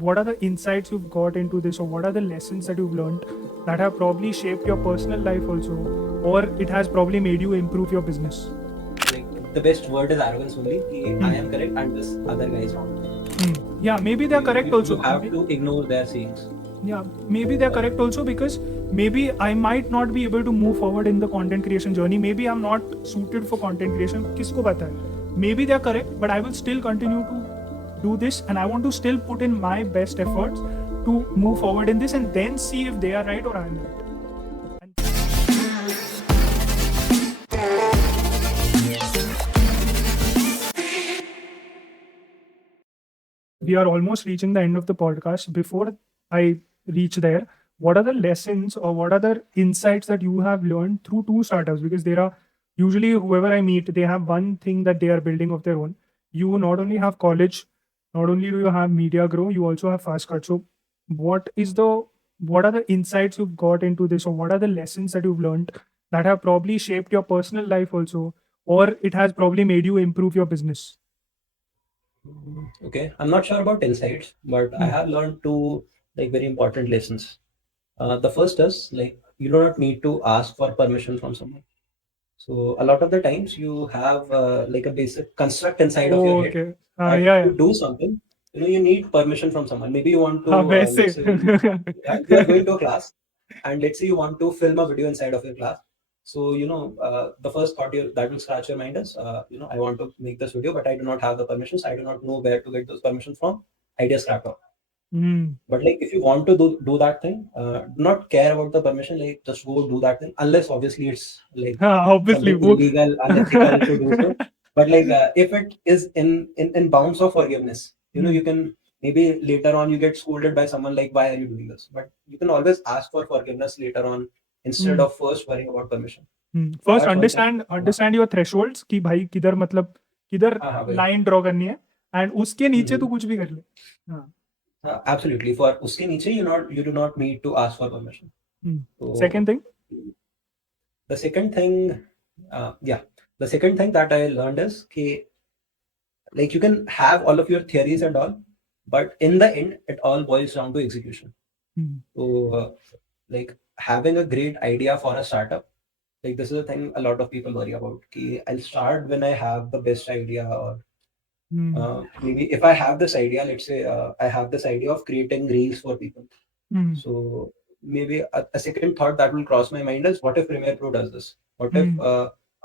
what are the insights you've got into this, or what are the lessons that you've learned that have probably shaped your personal life also, or it has probably made you improve your business? Like the best word is arrogance only. I am correct and this other guy is wrong. Yeah, maybe they're correct also. You have to ignore their sayings. Yeah, maybe they're correct also, because maybe I might not be able to move forward in the content creation journey. Maybe I'm not suited for content creation. Kisko pata hai? Maybe they're correct, but I will still continue to do this, and I want to still put in my best efforts to move forward in this, and then see if they are right or I'm right. We are almost reaching the end of the podcast. Before I reach there, what are the lessons or what are the insights that you have learned through two startups? Because there are usually, whoever I meet, they have one thing that they are building of their own. You not only have college, not only do you have Media Grow, you also have Fast Cut. So what are the insights you've got into this, or what are the lessons that you've learned that have probably shaped your personal life also, or it has probably made you improve your business? Okay, I'm not sure about insights, but I have learned two like very important lessons. The first is like you do not need to ask for permission from someone. So a lot of the times you have like a basic construct inside of your head Okay. that Yeah, yeah. to do something, you need permission from someone. Maybe you want to, हाँ वैसे let's say, you are going to a class, and let's say you want to film a video inside of your class. So the first thought that will scratch your mind is, I want to make this video, but I do not have the permissions. I do not know where to get those permissions from. Idea scrapper. But like if you want to do that thing, do not care about the permission. Like just go do that thing, unless obviously it's like हाँ obviously something वो illegal, unethical to do so. But like if it is in bounds of forgiveness, you can maybe later on you get scolded by someone like why are you doing this? But you can always ask for forgiveness later on instead of first worrying about permission. First That's one thing. Understand your thresholds कि भाई किधर मतलब किधर हाँ भाई. Line draw करनी है, and उसके नीचे तू कुछ भी कर ले. हाँ. Absolutely. For uske niche you do not need to ask for permission. So, Second thing, the second thing, the second thing that I learned is like you can have all of your theories and all, but in the end, it all boils down to execution. So, like having a great idea for a startup, like this is a thing a lot of people worry about. I'll start when I have the best idea, or maybe if I have this idea, let's say I have this idea of creating reels for people. So maybe a second thought that will cross my mind is, what if Premiere Pro does this? What if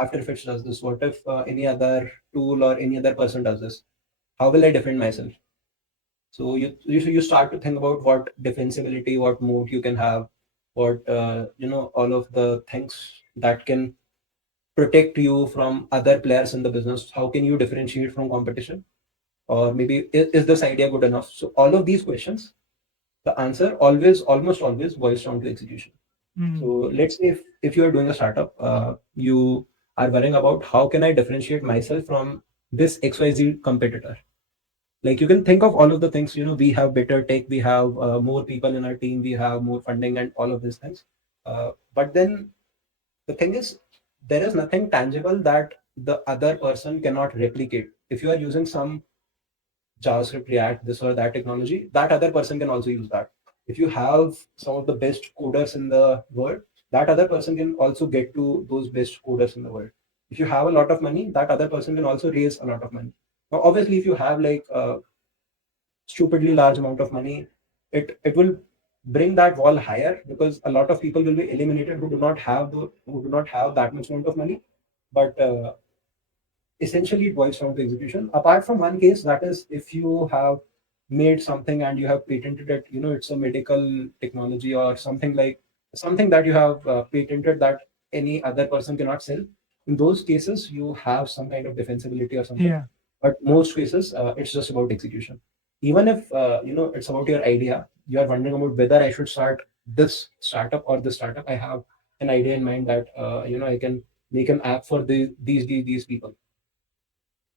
After Effects does this? What if any other tool or any other person does this? How will I defend myself? So you start to think about what defensibility, what moat you can have, what all of the things that can protect you from other players in the business. How can you differentiate from competition? Or maybe is this idea good enough? So all of these questions, the answer almost always boils down to execution. So let's say if you are doing a startup, you are worrying about how can I differentiate myself from this XYZ competitor. Like you can think of all of the things, we have better tech, we have more people in our team, we have more funding and all of these things. But then the thing is, there is nothing tangible that the other person cannot replicate. If you are using some JavaScript, React, this or that technology, that other person can also use that. If you have some of the best coders in the world, that other person can also get to those best coders in the world. If you have a lot of money, that other person can also raise a lot of money. Now, obviously, if you have like a stupidly large amount of money, it will bring that wall higher, because a lot of people will be eliminated who do not have that much amount of money. But essentially it boils down to execution. Apart from one case, that is if you have made something and you have patented it, it's a medical technology or something, like something that you have patented that any other person cannot sell. In those cases, you have some kind of defensibility or something. yeah. But most cases, it's just about execution. Even if it's about your idea, you are wondering about whether I should start this startup or this startup. I have an idea in mind that I can make an app for these people,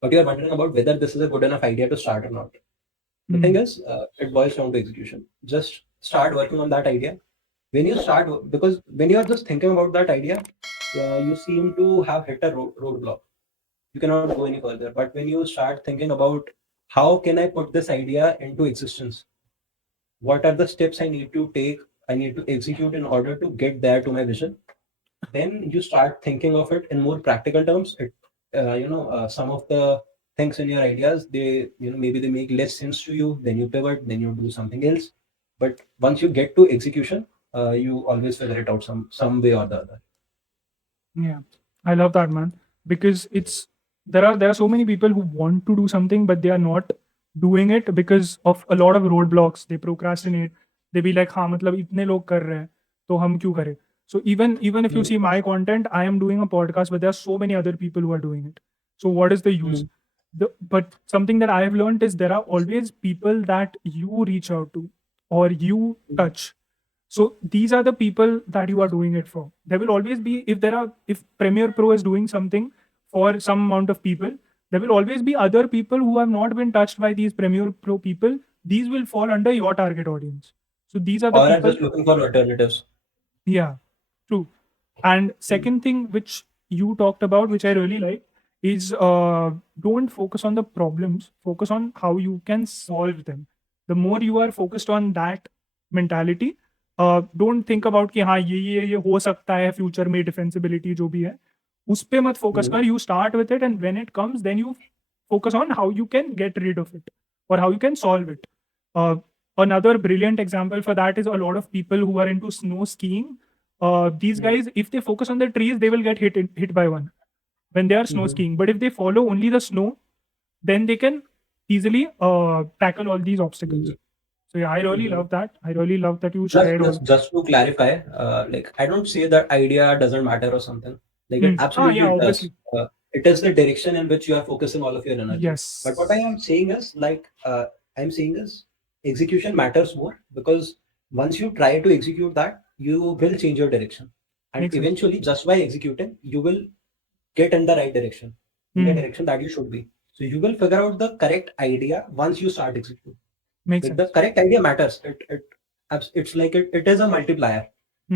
but you're wondering about whether this is a good enough idea to start or not. The thing is, it boils down to execution. Just start working on that idea. When you start, because when you're just thinking about that idea, you seem to have hit a roadblock. You cannot go any further. But when you start thinking about how can I put this idea into existence, what are the steps I need to take, I need to execute in order to get there to my vision. Then you start thinking of it in more practical terms. Some of the things in your ideas, they, maybe they make less sense to you. Then you pivot, then you do something else. But once you get to execution, you always figure it out some way or the other. Yeah, I love that, man, because there are so many people who want to do something but they are not doing it because of a lot of roadblocks. They procrastinate. They be like, हाँ मतलब इतने लोग कर रहे हैं तो हम क्यों करें? So even if you Mm, see my content, I am doing a podcast, but there are so many other people who are doing it. So what is the use? mm, But something that I have learned is there are always people that you reach out to or you mm. touch. So these are the people that you are doing it for. There will always be, if Premiere Pro is doing something for some amount of people, there will always be other people who have not been touched by these Premiere Pro people. These will fall under your target audience. So these are the Or are people. just looking for alternatives. Yeah, true. And Mm, second thing which you talked about, which I really like, is don't focus on the problems. Focus on how you can solve them. The more you are focused on that mentality, don't think about कि हाँ ये हो सकता है future में defensibility जो भी है उस पे मत focus mm, कर. You start with it, and when it comes, then you focus on how you can get rid of it or how you can solve it. Uh, Another brilliant example for that is a lot of people who are into snow skiing. These mm, guys, if they focus on the trees, they will get hit by one when they are snow mhm, skiing. But if they follow only the snow, then they can easily tackle all these obstacles. mm, So yeah, I really mhm. love that. I really love that you Plus, shared plus, all. just to clarify, like I don't say that idea doesn't matter or something. Like it Yeah, absolutely does. obviously. It is the direction in which you are focusing all of your energy. But what I Yes. am saying is, I'm saying is, execution matters more because once you try to execute that, you will change your direction, and Makes sense. eventually, just by executing, you will get in the right direction, in the Hmm. direction that you should be. So you will figure out the correct idea once you start executing. Makes Like the sense. correct idea matters. It's like it is a multiplier.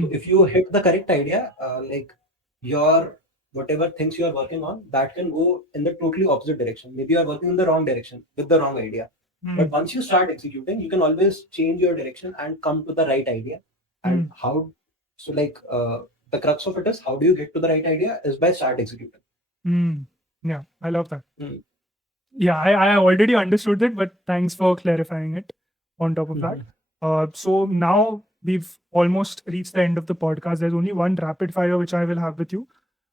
So Hmm. if you hit the correct idea, like your whatever things you are working on, that can go in the totally opposite direction. Maybe you are working in the wrong direction with the wrong idea. Hmm. But once you start executing, you can always change your direction and come to the right idea. And Hmm. how? So like the crux of it is, how do you get to the right idea is by start executing. Hmm. Yeah, I love that. Mm, Yeah, I already understood it, but thanks for clarifying it on top of that. mhm, So now we've almost reached the end of the podcast. There's only one rapid fire which I will have with you.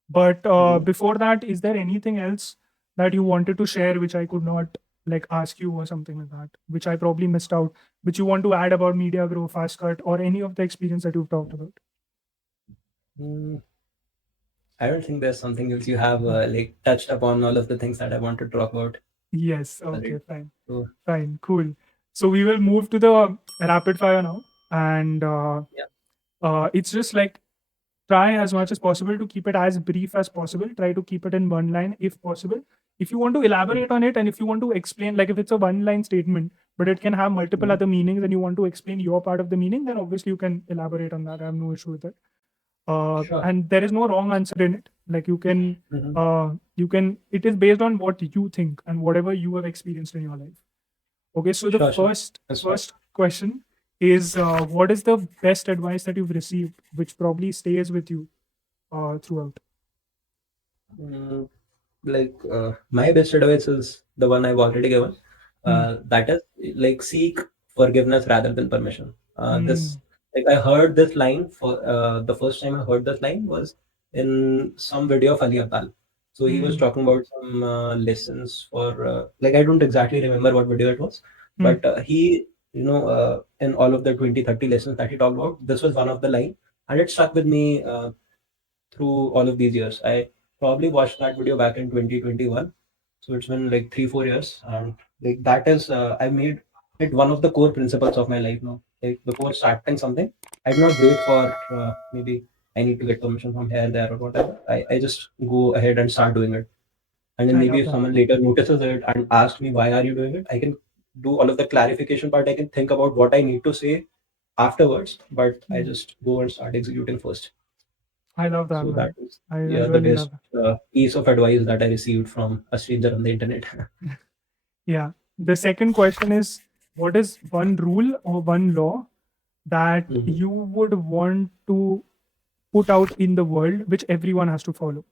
But mhm. before that, is there anything else that you wanted to share which I could not like ask you or something like that, which I probably missed out, which you want to add about Media Grow, Fast Cut, or any of the experience that you've talked about? Mm, I don't think there's something else you have like touched upon all of the things that I want to talk about. Yes. Right. Okay. Fine. So Fine. Cool. So we will move to the rapid fire now, and yeah. it's just like try as much as possible to keep it as brief as possible. Try to keep it in one line if possible. If you want to elaborate on it and if you want to explain, like if it's a one line statement, but it can have multiple Mhm. other meanings and you want to explain your part of the meaning, then obviously you can elaborate on that. I have no issue with it. Sure. And there is no wrong answer in it. Like Mhm. it is based on what you think and whatever you have experienced in your life. Okay, so the Sure, sure. first That's fine. first question is what is the best advice that you've received, which probably stays with you throughout? Mm, my best advice is the one I've already given. Hmm. That is like seek forgiveness rather than permission. This Hmm. like I heard this line for the first time I heard this line was in some video of Ali Abdal. So he was Hmm. talking about some lessons for like I don't exactly remember what video it was, Hmm. but he in all of the 20-30 lessons that he talked about, this was one of the line, and it stuck with me through all of these years. I probably watched that video back in 2021. So it's been like 3-4 years. And like that is, I made it one of the core principles of my life now. Like before starting something, I do not wait for maybe I need to get permission from here, there, or whatever. I just go ahead and start doing it. And then I maybe love if that. someone later notices it and asks me, why are you doing it? I can do all of the clarification part. I can think about what I need to say afterwards, but I Hmm. just go and start executing first. I love that, So that man. is, I yeah, the really love best that. piece of advice that I received from a stranger on the internet. Yeah. The second question is what is one rule or one law that Mhm. you would want to put out in the world, which everyone has to follow,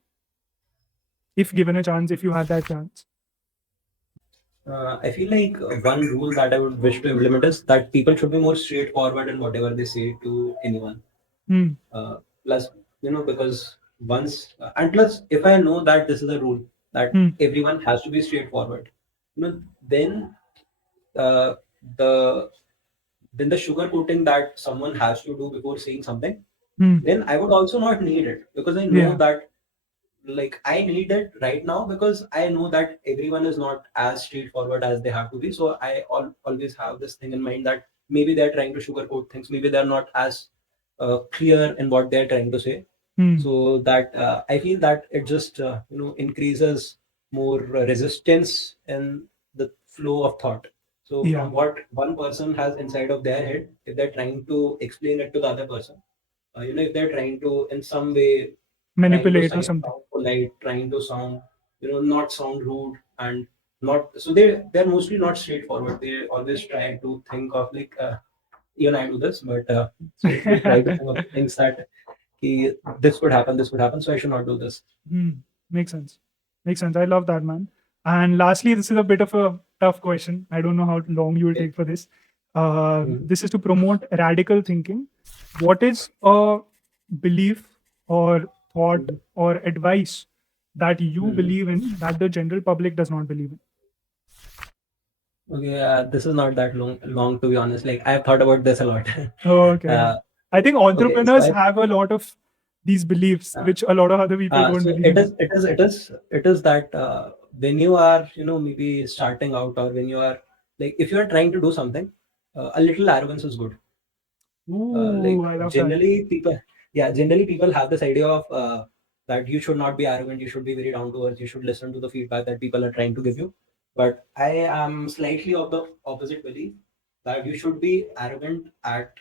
if given a chance, if you had that chance? I feel like one rule that I would wish to implement is that people should be more straightforward in whatever they say to anyone. Hmm. Plus, because once and plus, if I know that this is a rule that Hmm. everyone has to be straightforward, then uh, the the sugar coating that someone has to do before saying something, Hmm. then I would also not need it because I know Yeah. that like I need it right now because I know that everyone is not as straightforward as they have to be. So I always have this thing in mind that maybe they're trying to sugarcoat things, maybe they're not as clear in what they're trying to say. Hmm. So that I feel that it just increases more resistance in the flow of thought. So Yeah. from what one person has inside of their head, if they're trying to explain it to the other person, if they're trying to in some way trying to Manipulate or sound something. polite, trying to sound, not sound rude and not. So they're mostly not straightforward. They always try to think of like even I do this, but so we try to think of things that this could happen, this could happen, so I should not do this. Hmm. Makes sense. Makes sense. I love that, man. And lastly, this is a bit of a tough question. I don't know how long you will Okay. take for this. Mhm. This is to promote radical thinking. What is a belief or thought Mhm. or advice that you Mhm. believe in that the general public does not believe in? Okay, this is not that long to be honest. Like I've thought about this a lot. Oh, okay, yeah. uh, I think okay, so entrepreneurs have a lot of these beliefs, uh, which a lot of other people don't So believe in. it is that when you are, maybe starting out or when you are like, if you are trying to do something, a little arrogance is good. Ooh, Like I love that. generally people have this idea of that you should not be arrogant, you should be very down to earth, you should listen to the feedback that people are trying to give you. But I am slightly of the opposite belief that you should be arrogant at,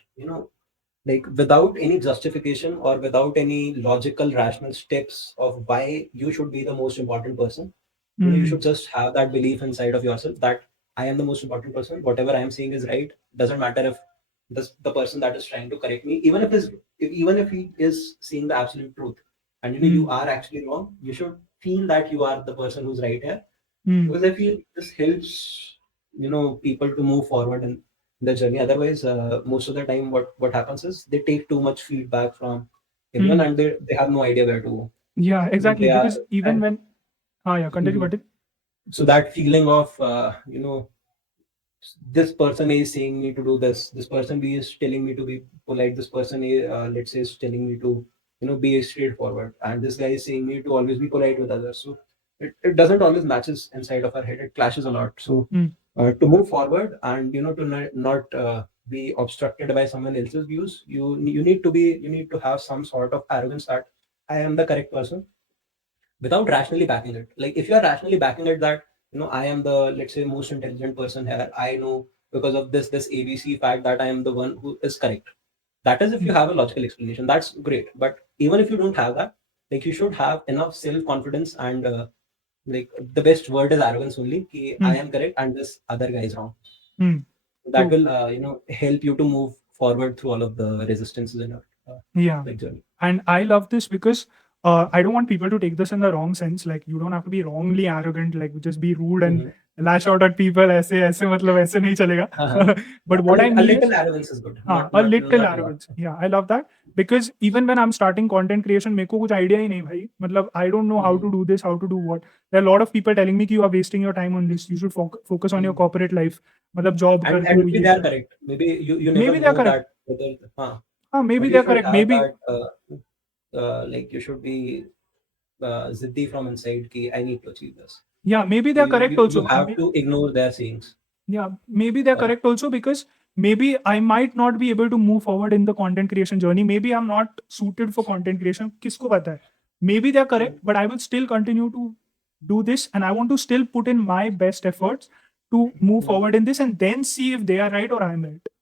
like without any justification or without any logical rational steps of why you should be the most important person. You Hmm. should just have that belief inside of yourself that I am the most important person, whatever I am saying is right. Doesn't matter if the person that is trying to correct me, even if he is saying the absolute truth, and you Hmm. are actually wrong, you should feel that you are the person who's right here, Hmm. because I feel this helps people to move forward in the journey. Otherwise, most of the time, what happens is they take too much feedback from everyone, Hmm. and they have no idea where to go. Yeah, exactly. They are, Because even and when, yeah, continue, mhm. continue. So that feeling of this person is saying me to do this person B is telling me to be polite, this person A, let's say, is telling me to be straightforward, and this guy is saying me to always be polite with others. So it doesn't always matches inside of our head, it clashes a lot. So Hmm. to move forward and to not be obstructed by someone else's views, you need to have some sort of arrogance that I am the correct person without rationally backing it. Like if you are rationally backing it that I am the, let's say, most intelligent person here. I know because of this ABC fact that I am the one who is correct. That is if you Hmm. have a logical explanation. That's great. But even if you don't have that, like you should have enough self confidence and like the best word is arrogance only. Ki I Hmm. am correct and this other guy is wrong. Hmm. That True. will help you to move forward through all of the resistances in your Yeah. like journey. And I love this because I don't want people to take this in the wrong sense. Like you don't have to be wrongly arrogant, like just be rude and Mhm. lash out at people. ऐसे मतलब ऐसे नहीं Uh-huh. चलेगा. Yeah, But what I a mean is, little arrogance is good, a little not a lot. arrogance. Yeah, I love that because even when I'm starting content creation, मेरे को कुछ idea ही नहीं भाई. मतलब I don't know how Mhm. to do this, how to do what. There are a lot of people telling me कि you are wasting your time on this. You should focus on your Mhm. corporate life. मतलब job कर And तू maybe ये they are कर. correct. Maybe you never Maybe they're know correct. that whether, Maybe but you they're should correct. have Maybe that like you should be ziddi from inside. Ki I need to achieve this. yeah, maybe So they're correct you also. have to ignore their sayings. Yeah, maybe they're Or correct also because maybe I might not be able to move forward in the content creation journey. Maybe I'm not suited for content creation. किसको पता है? Maybe they're correct, but I will still continue to do this and I want to still put in my best efforts to move Mhm. forward in this and then see if they are right or I'm right.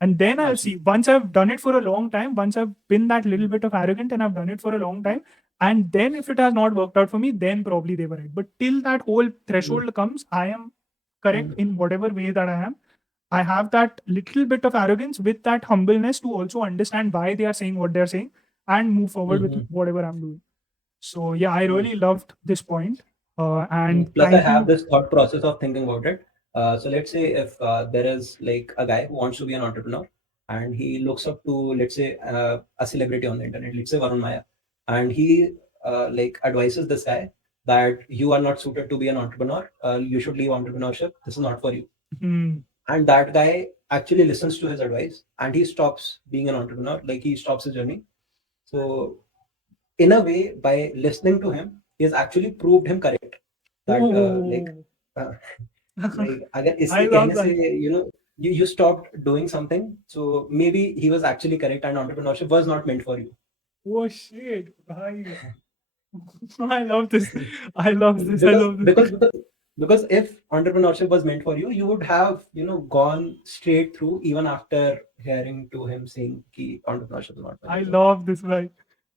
And then I'll see. Absolutely. Once I've done it for a long time, once I've been that little bit of arrogant and I've done it for a long time, and then if it has not worked out for me, then probably they were right. But till that whole Mhm. threshold comes, I am correct Mhm. in whatever way that I am. I have that little bit of arrogance with that humbleness to also understand why they are saying what they're saying and move forward with Mhm. whatever I'm doing. So yeah, I really loved this point. And Plus, I thank have you. this thought process of thinking about it. So let's say if there is like a guy who wants to be an entrepreneur and he looks up to, let's say, a celebrity on the internet, let's say Varun Maya, and he like advises this guy that you are not suited to be an entrepreneur. You should leave entrepreneurship. This is not for you. Hmm. And that guy actually listens to his advice and he stops being an entrepreneur. Like he stops his journey. So in a way, by listening to him, he has actually proved him correct. That Oh, uh, like अगर I इसके love कहने से that. you stopped doing something, so maybe he was actually correct and entrepreneurship was not meant for you. Oh shit. Bhai. I love this. I love this. I because love this. because because because if entrepreneurship was meant for you, you would have gone straight through even after hearing to him saying कि entrepreneurship is not for I you. love this, bhai.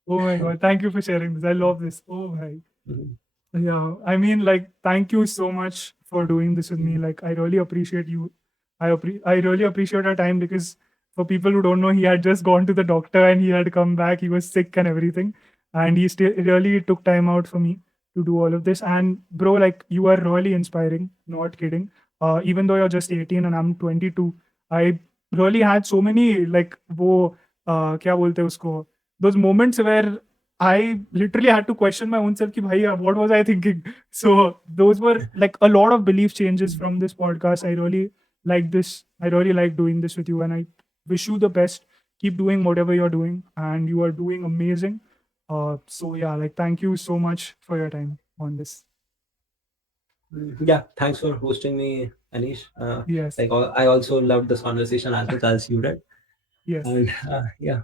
Oh my god. Thank you for sharing this. I love this. Oh my. Mhm. Yeah, I mean, like, thank you so much for doing this with me. Like, I really appreciate you. I really appreciate our time because for people who don't know, he had just gone to the doctor and he had come back. He was sick and everything, and he still really took time out for me to do all of this. And bro, like, you are really inspiring. Not kidding. Even though you're just 18 and I'm 22, I really had so many like वो क्या बोलते हैं उसको, those moments where I literally had to question my own self ki bhai, what was I thinking? So those were like a lot of belief changes from this podcast. I really like this. I really like doing this with you, and I wish you the best. Keep doing whatever you're doing, and you are doing amazing. So yeah, like thank you so much for your time on this. Yeah, thanks for hosting me, Anish. Yes, I also loved this conversation as much as you did. yes. And yeah.